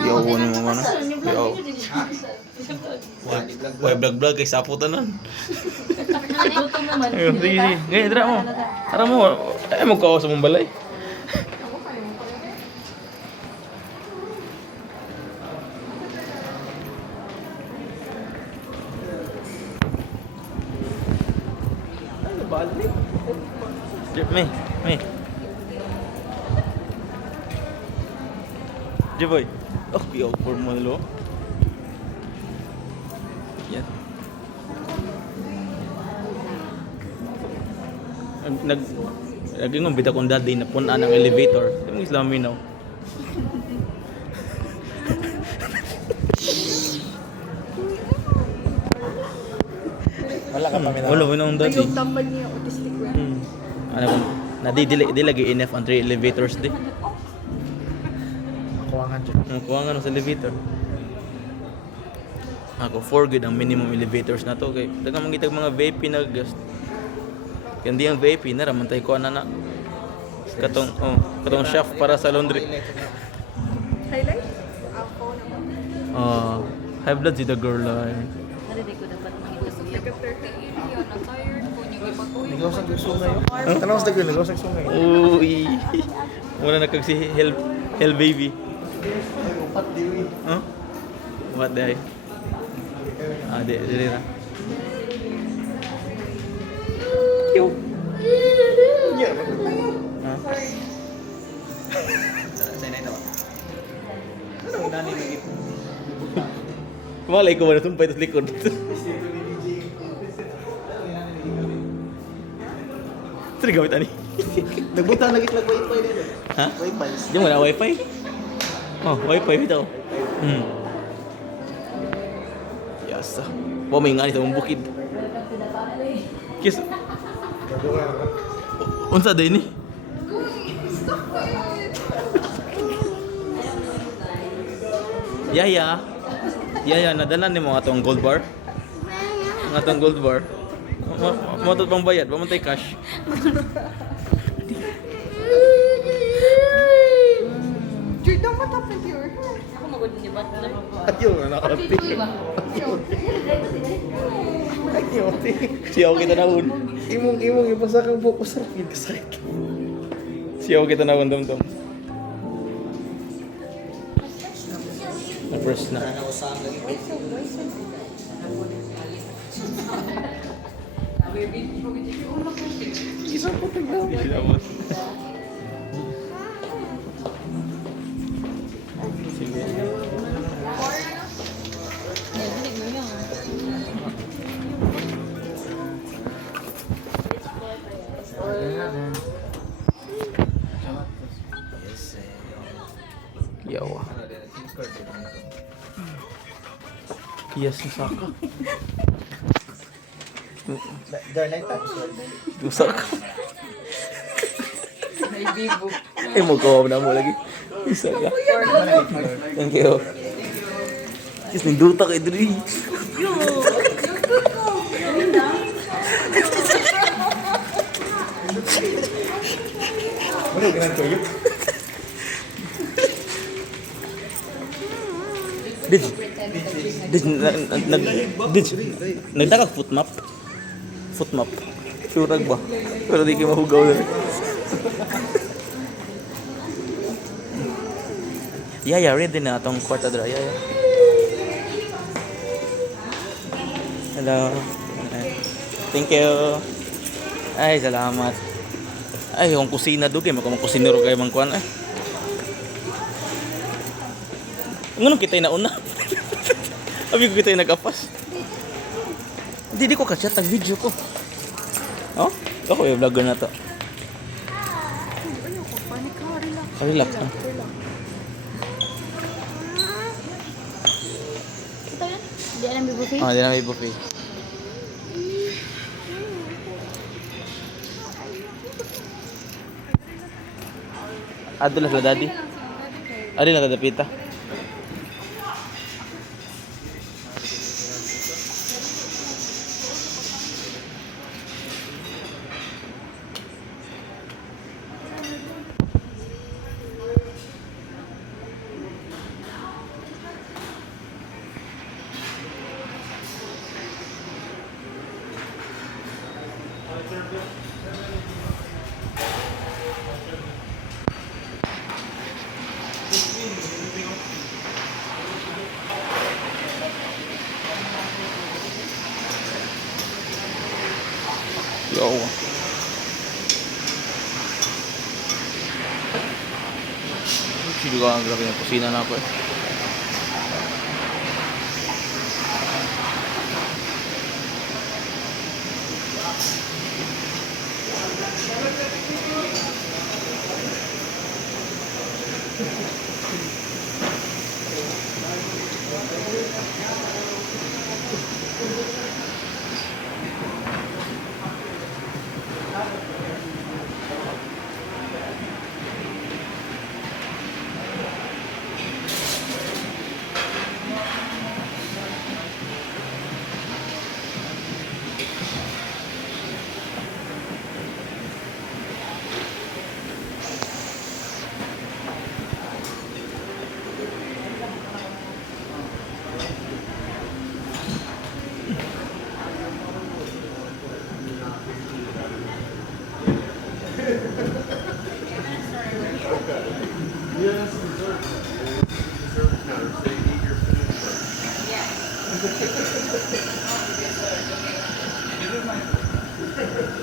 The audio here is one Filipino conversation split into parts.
Yaw mo naman na. Yaw. Why vlog kay saputan nun. Ayun, sige, sige. Ngayon, tara mo. Tara mo. Ay, magkawa sa mong balay. Ano ba? May. Boy. Oh, yo, formal lo. Yan. Naging ng bita kong daddy na punaan ng elevator. Yung Islami now. Wala ka pa Wala mo nang daddy. Yung tambal niya, autistic ba? Ano kung di lagi enough ang 3 elevators di. Kuwangan dyan. Kuha nga sa elevator. Ako 4 good ang minimum elevators na to kay dagang mangitag mga VIP na guest. Kaya hindi ang VIP na ramantay ko na katong shaft para sa laundry. Highlight? Ako naman. High blood si the girl ay. Narinig ko dapat makita sa iyo. Na-tired ko niyo ipag-uwi. Nagawasag yung sungay. Tanong sa dagol, nagawasag sungay. Uy. Muna na kag si Hell baby. Upat diwi. Huh? What day? Di na. Yo. Yeah, Say na ito. ano ang nani ng ito? Malay ko na sumpay sa likod. Sino gamit ani? Nagbuta lagi ng wifi dito. Ha? Wifi. Diyan wala wifi? Oh, wifi bitaw. Yasa. Wa may ngani sa mong bukid. Kis. Unsa day ni? Yaya, nadala ni mo atong gold bar? Ang atong gold bar. Mo to pang bayad, wa man tay cash. Jordan, what happened to your hair? Ako magod ni Butler. At yun, nakakati. Siyaw kita naun. Imong ipasa kang buko sa feed site. Siyaw kita naun dom. Na first na. Isa po tignan. Sige. Narinig mo yun. Yawa. Yes, nasaka. Darlight times. Nasaka. May bibo. Eh, magkawaw na mo lagi. Isa ka. Thank you. Yes, ninduta kay Dri. Ano ganun ko yun? Nagdakag foot map. Surag ba? Pero di kayo mahugaw na. Yaya, ready na atong kwarta dra. Yaya. Hello. Thank you. Ay, salamat. Ay, yung kusina doon. Kaya kusinero kayo mang kuwan. Ay. Ngunong kita'y nauna. Abi ko kita'y nag-apas. Hindi ko ka-chat. Nag-video ko. Oh? Ako yung vlogger na to. Panik ka, relax. Relax. Ito yan? Hindi alam may buffet? Di na may buffet. Adulas la daddy. Adi na tadapita. Sige ka, grabe yung kusina na ako eh.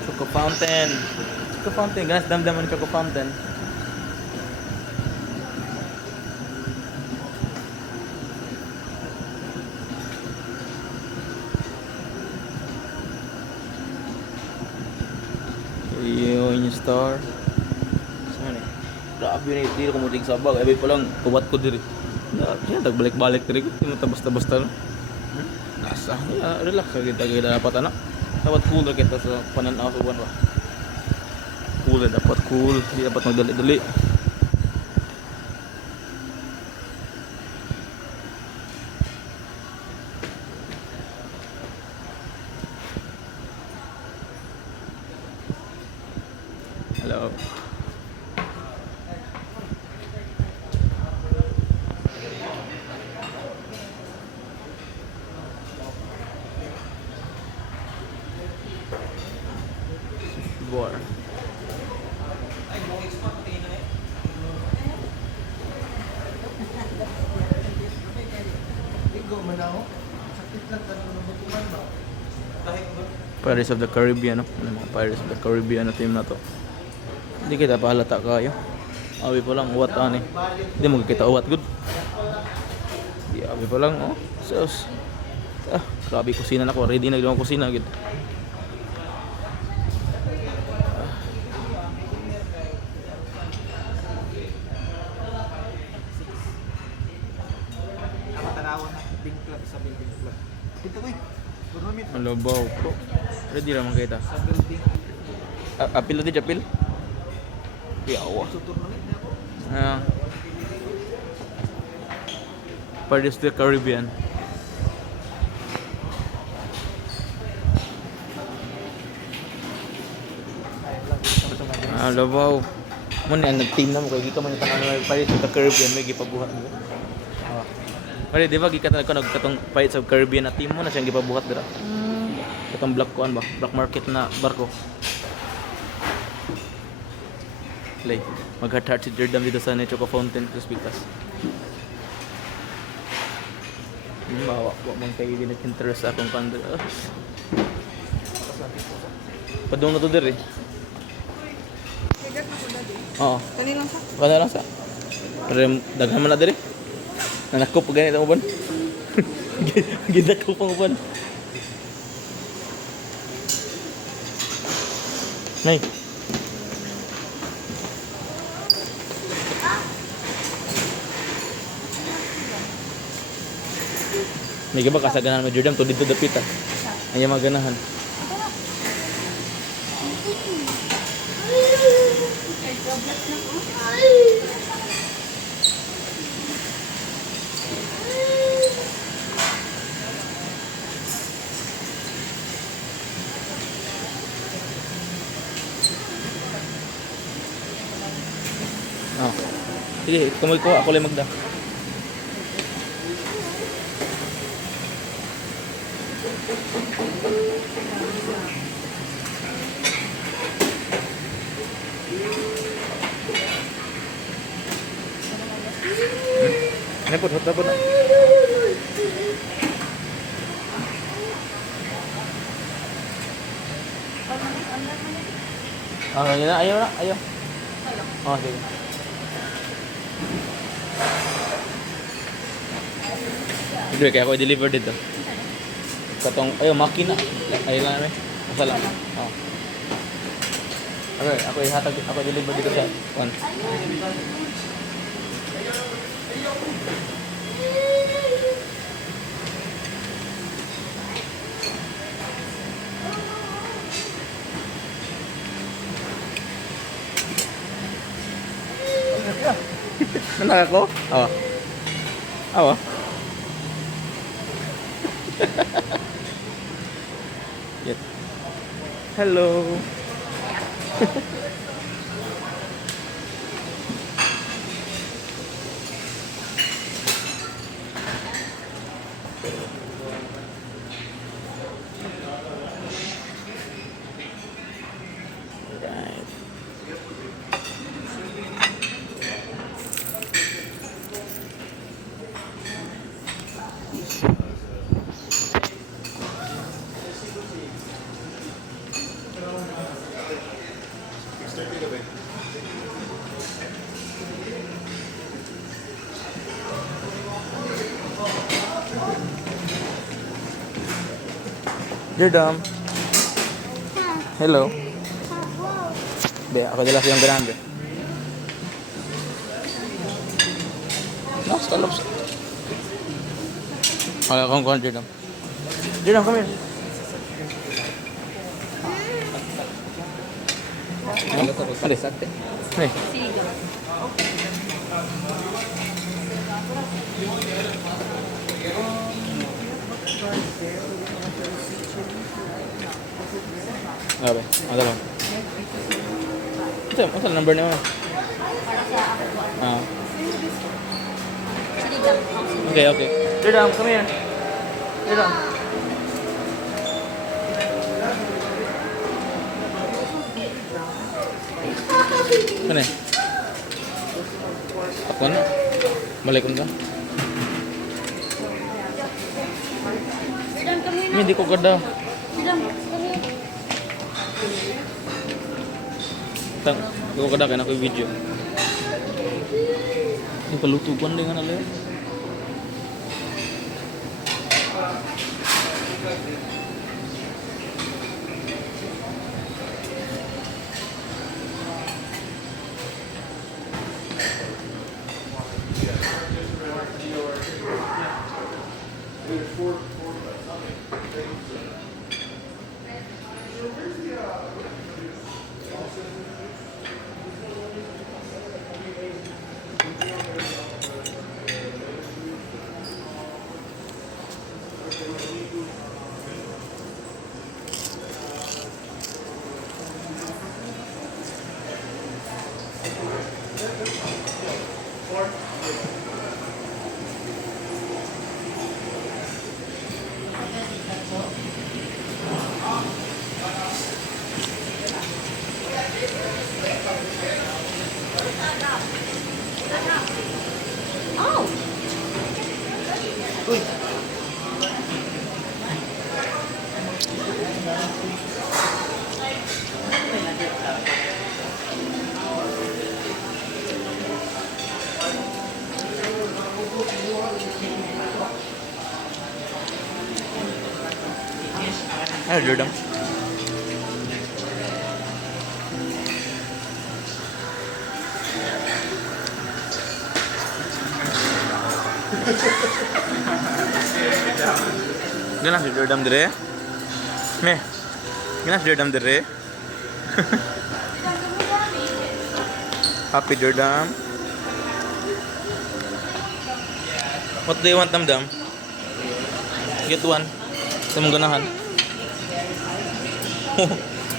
Choco fountain. Choco fountain. Ganas damdaman ng choco fountain. Yun yung star. Saan eh? Grabe yun eh. Di ko muting sabag. Abay pa lang. Kuwat ko diri. Yan, tagbalik-balik diri ko. Hindi mo basta-basta no. Nasa. Relax. Kita dapat anak. Dapat cooler kita sa pananaw sa buwan ba. Cooler. Dapat cool. Hindi dapat magdali-dali. Hello. Bar. Pirates of the Caribbean, no? Ano mga Pirates of the Caribbean na team na to. Hindi kita pahalata kayo. Awi pa lang, uwat ani. Hindi mo kita uwat good. Di awi pa lang, oh. Sus. Grabe kusina na ko. Ready na gawang kusina gid. Nakatanawan na. Big club sa building club. Dito ko eh. Tournament Malabaw po. Ready naman kita. sa building. Apil di apil. Yawa. So tournament na ako. Pirates of the Caribbean. Labaw. Muna ang nag-team na mo kay gika man yung tanang Pirates of the Caribbean may gipabuhat mo. Pare, di ba gika talaga nagkatong Pirates of Caribbean na team mo na siyang gipabuhat dira. Katong black kuan ba? Black market na barko. Play. Mag-heart si Jordan dito sa Choco Fountain Crispitas. Bawa ko man kayo din interest sa akong kanda. Padung na to diri. Higat na ko na din. Oo. Kani lang sa. Kaya lang sa. Pero daghan man na diri. Nanakop pa ganito mo ban. Gidakop pa mo ban. Nay. May ba kasaganan mo Jordan to dito dapit ah. Ay maganahan. Oh. Sige, kumoy ko ako lang magda. Ano po, hot na. Ayaw na. Oh, sige. Hindi, kaya ako i-deliver dito. Katong, ayaw, makina. Ayun lang namin. Masa lang. Oh. Okay, ako ihatag, ako i-deliver dito sa one. Nanak ako? Oo. Oo. Yep. Hello. Right. Dear Dom. Hello. Be, ako dala sa yung grande. No, scallops. Wala akong kuhan, Dear Dom. Dear Dom, come here. Alis, ate. Hey. Siga. Okay, ano lang. Ito number na mo? Para sa ako po. Ah. Sinigang. Okay, okay. Dear Dom, come here. Dear Dom. Ano eh? Ako na. Balik ko na. Silang kami na. Hindi ko kada. Silang kami. Tang, hindi ko kada kaya na ko yung video. Yung palutugan din nga nalang. Ano, Jordan? Gana si Jordan dire? Me. Gana si Jordan dire? Happy Jordan. What do you want, Dam? Get one. Ito mong ganahan.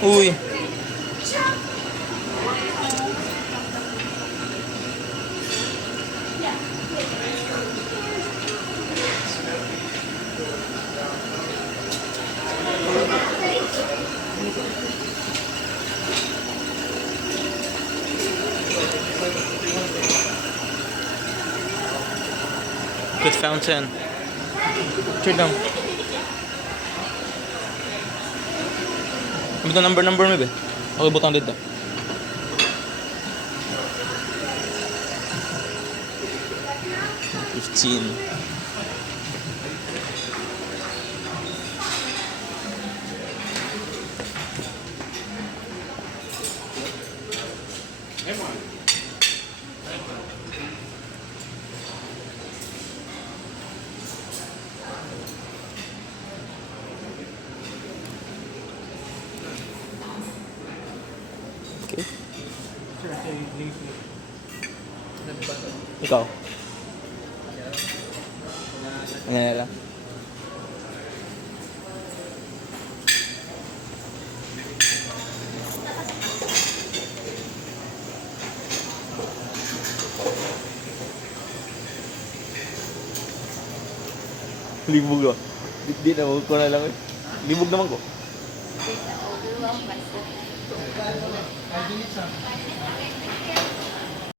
Uy. Good fountain. Check down. Ito number mo ba? Okay, butang dito. $15. Ikaw? Ngayon lang. Libog ko. Di na, huwag ko na lang eh. Libog naman ko. Dito, overwhelmed by